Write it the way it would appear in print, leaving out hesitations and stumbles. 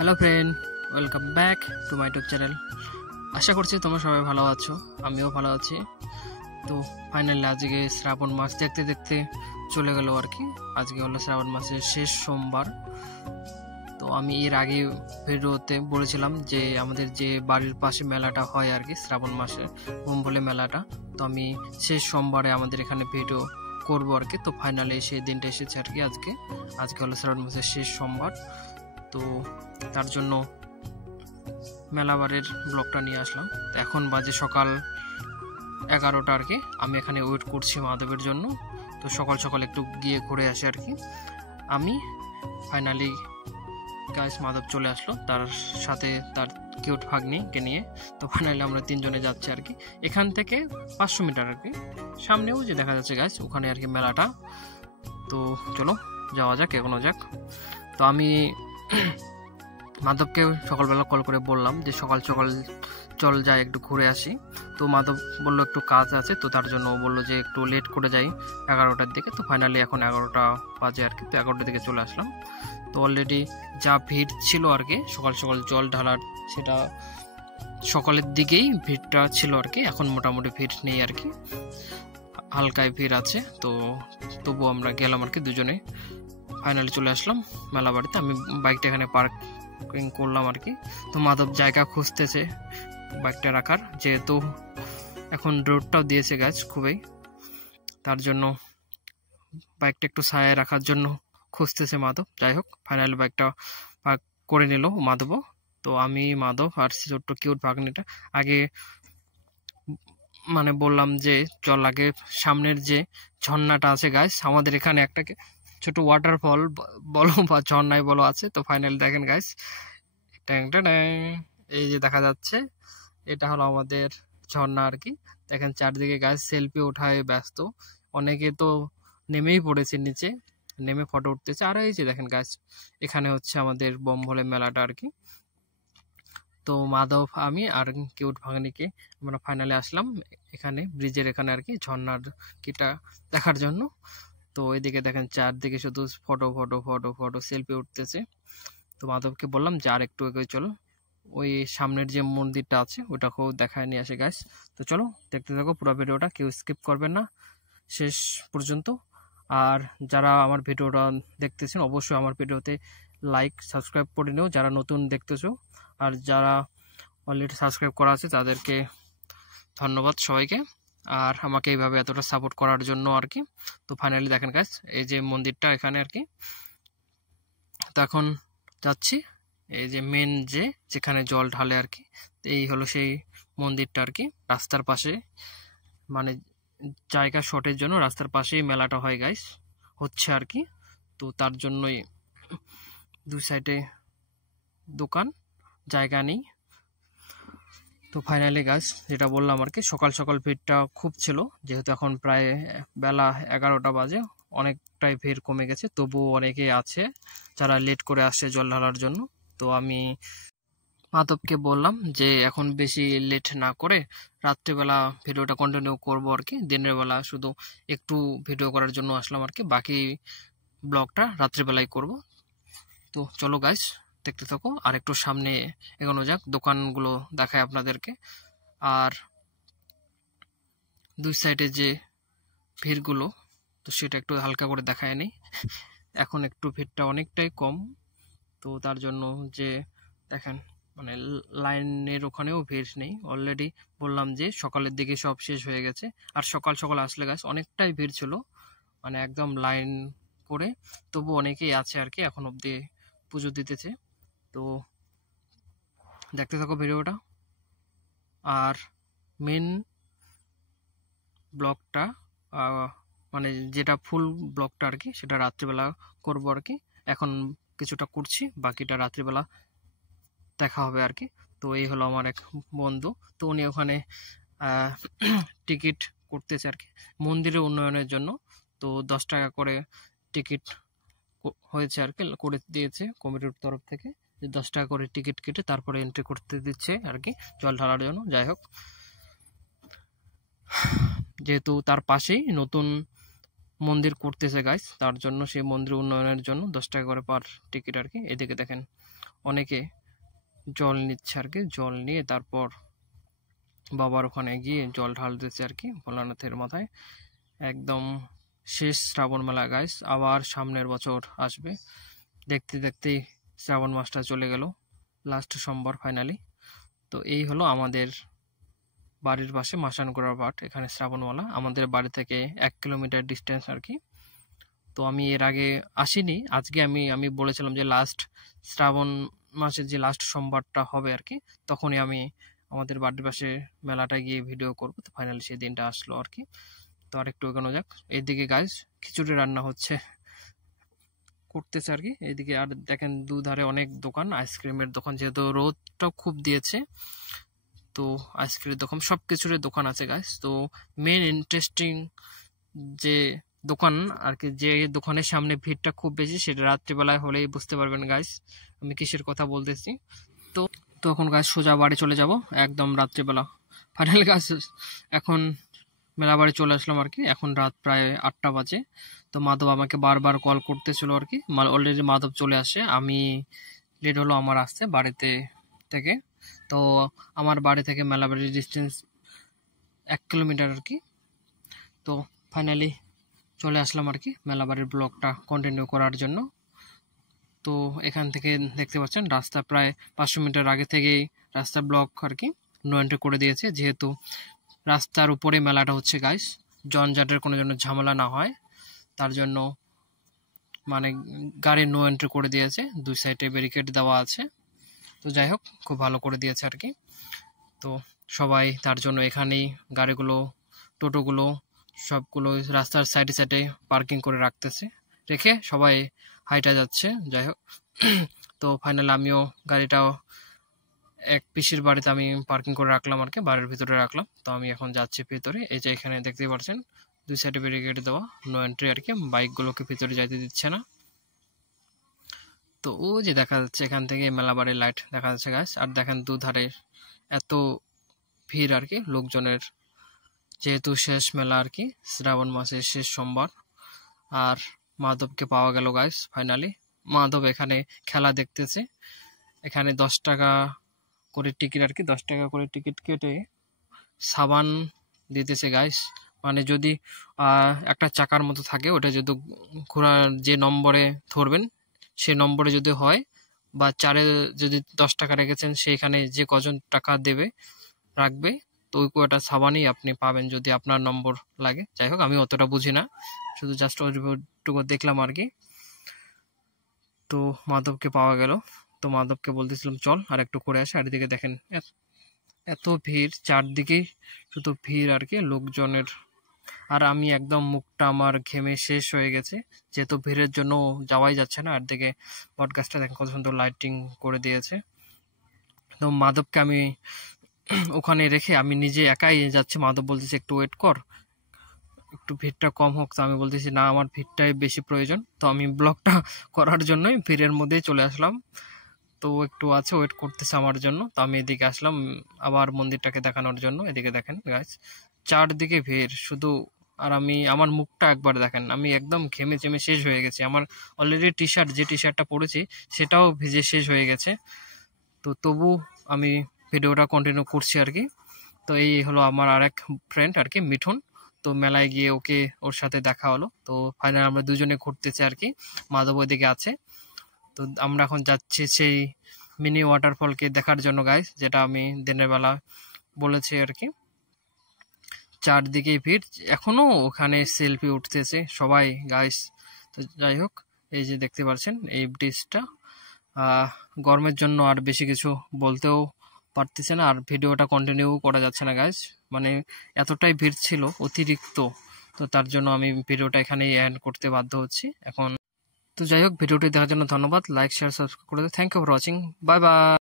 Hello friend, welcome back to my YouTube channel. আশা করছি তোমরা সবাই ভালো আছো, আমিও ভালো আছি। তো ফাইনালি আজকে শ্রাবণ মাস দেখতে দেখতে চলে গেল আর কি। আজকে হলো শ্রাবণ মাসের শেষ সোমবার। তো আমি এর আগে ভিডিওতে বলেছিলাম যে আমাদের যে বাড়ির পাশে মেলাটা হয় আর কি, শ্রাবণ মাসে বলে মেলাটা। তো আমি শেষ সোমবারে আমাদের এখানে ভিডিও করবো আর কি। তো ফাইনালি সেই দিনটা এসেছে আর কি। আজকে হলো শ্রাবণ মাসের শেষ সোমবার। তো তার জন্য মেলাবারের ব্লগটা নিয়ে আসলাম। তো এখন বাজে সকাল 11টা আর কি। আমি এখানে ওয়েট করছি মাধবের জন্য। তো সকাল সকাল একটু গিয়ে ঘুরে আসি আর কি। আমি ফাইনালি গাইস মাধব চলে আসলো তার সাথে তার কিউট ভাগ্নিকে নিয়ে। তো ফাইনালি আমরা তিনজনে যাচ্ছি আর কি। এখান থেকে 500 মিটার আর কি সামনেও যে দেখা যাচ্ছে গাইস, ওখানে আর কি মেলাটা। তো চলো যাওয়া যাক, এগোনো যাক। তো আমি মাধবকে সকালবেলা কল করে বললাম যে সকাল সকাল চল যাই একটু ঘুরে আসি। তো মাধব বললো একটু কাজ আছে, তো তার জন্য বললো যে একটু লেট করে যাই 11টার দিকে। তো ফাইনালি এখন 11টা বাজে আর কি। তো 11টার দিকে চলে আসলাম। তো অলরেডি যা ভিড় ছিল আর কি সকাল সকাল জল ঢালার, সেটা সকালের দিকেই ভিড়টা ছিল আর কি। এখন মোটামুটি ভিড় নেই আর কি, হালকায় ভিড় আছে। তো তবু আমরা গেলাম আর কি দুজনে। ফাইনালি চলে আসলাম মেলা বাড়িতে। আমি বাইকটা এখানে পার্কিং করলাম আর কি। তো মাধব জায়গা খুঁজতেছে বাইকটা রাখার, যেহেতু এখন রোডটাও দিয়েছে গাছ খুবই, তার জন্য বাইকটা একটু ছায়ায় রাখার জন্য খুঁজতেছে মাধব। যাই হোক ফাইনালি বাইকটা পার্ক করে নিল মাধবও। তো আমি, মাধব আর ছোট্ট কিউট ভাগ্নিটা আগে বললাম যে চল আগে সামনের যে ঝর্ণাটা আছে গাইস, আমাদের এখানে একটা ছোট ওয়াটারফল বলো বা ঝর্ণায় বলো আছে। তো ফাইনালি দেখেন গাইস, এই যে দেখা যাচ্ছে, এটা হলো আমাদের ঝর্ণা আর কি। দেখেন চারদিকে গাইস সেলফি ওঠায় ব্যস্ত, অনেকে তো নেমেই পড়েছে নিচে, নেমে ফটো উঠতেছে। আর এই যে দেখেন গাইস, এখানে হচ্ছে আমাদের বমভোলে মেলাটা আর কি। তো মাধব, আমি আর কিউট ভাগ্নিকে আমরা ফাইনালি আসলাম এখানে ব্রিজের এখানে আর কি, ঝর্ণার কিটা দেখার জন্য। তো এদিকে দেখেন চারদিকে শুধু photo photo photo photo selfie উঠতেছে। তো মাধবকে বললাম যে আর একটু এগিয়ে চলো, ওই সামনের যে মন্দিরটা আছে ওটাকেও দেখায় নিয়ে আসে গাইস। তো চলো দেখতে থাকো পুরো ভিডিওটা, কেউ স্কিপ করবেন না শেষ পর্যন্ত। আর যারা আমার ভিডিওটা দেখতেছেন অবশ্যই আমার ভিডিওতে লাইক সাবস্ক্রাইব করে নিও যারা নতুন দেখতেছো। আর যারা অলরেডি সাবস্ক্রাইব করা আছে তাদেরকে ধন্যবাদ সবাইকে, আর আমাকে এইভাবে এতটা সাপোর্ট করার জন্য আর কি। তো ফাইনালি দেখেন গাইস, এই যে মন্দিরটা এখানে আর কি। তো এখন যাচ্ছি এই যে মেন যেখানে জল ঢালে আর কি। এই হলো সেই মন্দিরটা আর কি। রাস্তার পাশে জায়গা শর্টের জন্য রাস্তার পাশেই মেলাটা হয় গাইস, হচ্ছে আর কি। তো তার জন্যই দুই সাইডে দোকান, জায়গা নেই। তো ফাইনালি গাইস যেটা বললাম আর কি, সকাল সকাল ভিড়টা খুব ছিল, যেহেতু এখন প্রায় বেলা 11টা বাজে, অনেকটাই ভিড় কমে গেছে। তবুও অনেকেই আছে যারা লেট করে আসছে জল ঢালার জন্য। তো আমি মাধবকে বললাম যে এখন বেশি লেট না করে রাত্রিবেলা ভিডিওটা কন্টিনিউ করবো আর কি। দিনের বেলা শুধু একটু ভিডিও করার জন্য আসলাম আর কি, বাকি ব্লগটা রাত্রিবেলায় করব। তো চলো গাইস দেখতে থাকো, আর একটু সামনে এগোনো যাক, দোকানগুলো দেখায় আপনাদেরকে। আর দুই সাইডে যে ভিড়গুলো, তো সেটা একটু হালকা করে দেখায় নেই। এখন একটু ভিড়টা অনেকটাই কম। তো তার জন্য যে দেখেন লাইনের ওখানেও ভিড় নেই। অলরেডি বললাম যে সকালের দিকে সব শেষ হয়ে গেছে। আর সকাল সকাল আসলে গাছ অনেকটাই ভিড় ছিল, একদম লাইন করে। তবু অনেকেই আছে আর কি এখন অব্দি পুজো দিতেছে। তো দেখতে থাকো ভিডিওটা। আর মেন ব্লগটা যেটা ফুল ব্লগটা আর কি, সেটা রাত্রিবেলা করবো আর কি। এখন কিছুটা করছি, বাকিটা রাত্রিবেলা দেখা হবে আর কি। তো এই হলো আমার এক বন্ধু, তো উনি ওখানে টিকিট করতেছে আর কি মন্দিরের উন্নয়নের জন্য। তো 10 টাকা করে টিকিট হয়েছে আর কি, করে দিয়েছে কমিটির তরফ থেকে, যে 10 টাকা করে টিকিট কেটে তারপরে এন্ট্রি করতে দিচ্ছে আর কি জল ঢালার জন্য। যাই হোক, যেহেতু তার পাশেই নতুন মন্দির করতেছে গাইস, তার জন্য সেই মন্দির উন্নয়নের জন্য 10 টাকা করে পার টিকিট আর কি। এদিকে দেখেন অনেকে জল নিচ্ছে আর কি, জল নিয়ে তারপর বাবার ওখানে গিয়ে জল ঢালতেছে আর কি ভোলানাথের মাথায়। একদম শেষ শ্রাবণ মেলা গাইস, আবার সামনের বছর আসবে। দেখতে দেখতেই শ্রাবণ মাসটা চলে গেল, লাস্ট সোমবার ফাইনালি। তো এই হলো আমাদের বাড়ির পাশে মাসানগোড়ার পাট, এখানে শ্রাবণমালা আমাদের বাড়ি থেকে 1 কিলোমিটার ডিস্টেন্স আর কি। তো আমি এর আগে আসিনি, আজকে আমি বলেছিলাম যে লাস্ট শ্রাবণ মাসের যে লাস্ট সোমবারটা হবে আর কি, তখনই আমি আমাদের বাড়ির পাশে মেলাটা গিয়ে ভিডিও করব। তো ফাইনালি সেই দিনটা আসলো আর কি। তো আরেকটু এগোনো যাক। এইদিকে গাইস খিচুড়ি রান্না করতেছে আর কি এইদিকে। আর দেখেন দুধারে অনেক দোকান, আইসক্রিমের দোকান, যেহেতু রোদটাও খুব দিয়েছে তো আইসক্রিমের দোকান, সব কিছুর দোকান আছে গাইস। তো মেন ইন্টারেস্টিং যে দোকান আর কি, যে দোকানের সামনে ভিড়টা খুব বেশি, সেটা রাত্রিবেলায় হলেই বুঝতে পারবেন গাইস আমি কিসের কথা বলতেছি। তো তখন গাছ সোজা বাড়ি চলে যাব একদম রাত্রিবেলা। ফাইনাল গাছ এখন মেলা বাড়ি চলে আসলাম আর কি। এখন রাত প্রায় 8টা বাজে। তো মাধব আমাকে বারবার কল করতেছিল আর কি, অলরেডি মাধব চলে আসে, আমি লেট হলো আমার আসতে বাড়িতে থেকে। তো আমার বাড়ি থেকে মেলা বাড়ির ডিস্টেন্স 1 কিলোমিটার আর কি। তো ফাইনালি চলে আসলাম আর কি মেলা বাড়ির ব্লগটা কন্টিনিউ করার জন্য। তো এখান থেকে দেখতে পাচ্ছেন রাস্তা প্রায় 500 মিটার আগে থেকেই রাস্তা ব্লক আর কি নো এন্ট্রি করে দিয়েছে, যেহেতু রাস্তার উপরে মেলাটা হচ্ছে গাইস, জনজটের কোনো জন্য ঝামেলা না হয় তার জন্য মানে গাড়ি নো এন্ট্রি করে দিয়েছে, 2 সাইডে ব্যারিকেড দেওয়া আছে। তো যাই হোক খুব ভালো করে দিয়েছে আর কি। তো সবাই তার জন্য এখানেই গাড়িগুলো, টোটোগুলো সবগুলো রাস্তার সাইডে সাইডে পার্কিং করে রেখে সবাই হাইটা যাচ্ছে। যাই হোক তো ফাইনালি আমিও গাড়িটাও এক পিসির বাড়িতে আমি পার্কিং করে রাখলাম আর কি, বাড়ির ভিতরে রাখলাম। তো আমি এখন যাচ্ছি ভিতরে। এই যে এখানে দেখতে পাচ্ছেন 2 সাইডে ব্যারিকেড দেওয়া, নো এন্ট্রি আর কি, বাইকগুলোকে ভিতরে যাইতে দিচ্ছে না। তো ও যে দেখা যাচ্ছে এখান থেকে মেলাবাড়ির লাইট দেখা যাচ্ছে গাছ। আর দেখেন দুধারে এত ভিড় আর কি লোকজনের, যেহেতু শেষ মেলা আর কি, শ্রাবণ মাসের শেষ সোমবার। আর মাধবকে পাওয়া গেল গাইস ফাইনালি। মাধব এখানে খেলা দেখতেছে। এখানে 10 টাকা করে টিকিট আর কি, 10 টাকা করে টিকিট কেটে সাবান দিতেছে গাইস। মানে যদি একটা চাকার মতো থাকে, ওটা যদি ঘোরার যে নম্বরে ধরবেন সেই নম্বরে যদি হয়, বা 4-এ যদি 10 টাকা রেখেছেন সেইখানে যে কজন টাকা রাখবে, তো ওই কয়টা সাবানই আপনি পাবেন যদি আপনার নম্বর লাগে। যাই হোক আমি অতটা বুঝি না, শুধু জাস্ট ওইটুকু দেখলাম আর কি। তো মাধবকে পাওয়া গেল। তো মাধবকে বলতেছিলাম চল আর একটু করে আসে। আর এদিকে দেখেন এত ভিড়, চারদিকেই শুধু ভিড় আর কি লোকজনের। আর আমি একদম মুখটা আমার ঘেমে শেষ হয়ে গেছে, যেহেতু ভিড়ের জন্য যাওয়াই যাচ্ছে না। আর দিকে বট গাছটা দেখেন কত সুন্দর লাইটিং করে দিয়েছে। তো মাধবকে আমি ওখানে রেখে আমি নিজে একাই যাচ্ছি। মাধব বলতেছে একটু ওয়েট কর, একটু ভিড়টা কম হোক। তো আমি বলতেছি না, আমার ভিড়টাই বেশি প্রয়োজন। তো আমি ব্লগটা করার জন্যই ভিড়ের মধ্যেই চলে আসলাম। তো একটু আছে ওয়েট করতেছে আমার জন্য। তো আমি এদিকে আসলাম আবার মন্দিরটাকে দেখানোর জন্য। এদিকে দেখেন গাইস চারদিকে ভিড় শুধু। আর আমার মুখটা একবার দেখেন, আমি একদম ঘেমে চেমে শেষ হয়ে গেছি। আমার অলরেডি যে টি শার্টটা পরেছি সেটাও ভিজে শেষ হয়ে গেছে। তো তবু আমি ভিডিওটা কন্টিনিউ করছি আর কি। তো এই হলো আমার আরেক ফ্রেন্ড আর কি, মিঠুন। তো মেলায় গিয়ে ওর সাথে দেখা হলো। তো ফাইনাল আমরা দুজনে ঘুরতেছি আর কি, মাধব ওইদিকে আছে। তো আমরা এখন যাচ্ছি সেই মিনি ওয়াটারফলকে দেখার জন্য গাইস, যেটা আমি দিনের বেলা বলেছি আর কি। চারদিকে ভিড়, এখনো ওখানে সেলফি উঠতেছে সবাই গাইস। তো যাই হোক এই যে দেখতে পাচ্ছেন এই ব্রিজটা, গরমের জন্য আর বেশি কিছু বলতেও পারতেছে না, আর ভিডিওটা কন্টিনিউ করা যাচ্ছে না গাইস, মানে এতটাই ভিড় ছিল অতিরিক্ত। তো তার জন্য আমি ভিডিওটা এখানেই এন্ড করতে বাধ্য হচ্ছি এখন। তো যাই হোক ভিডিওটি দেখার জন্য ধন্যবাদ, লাইক শেয়ার সাবস্ক্রাইব করে দিন। Thank you for watching, bye by.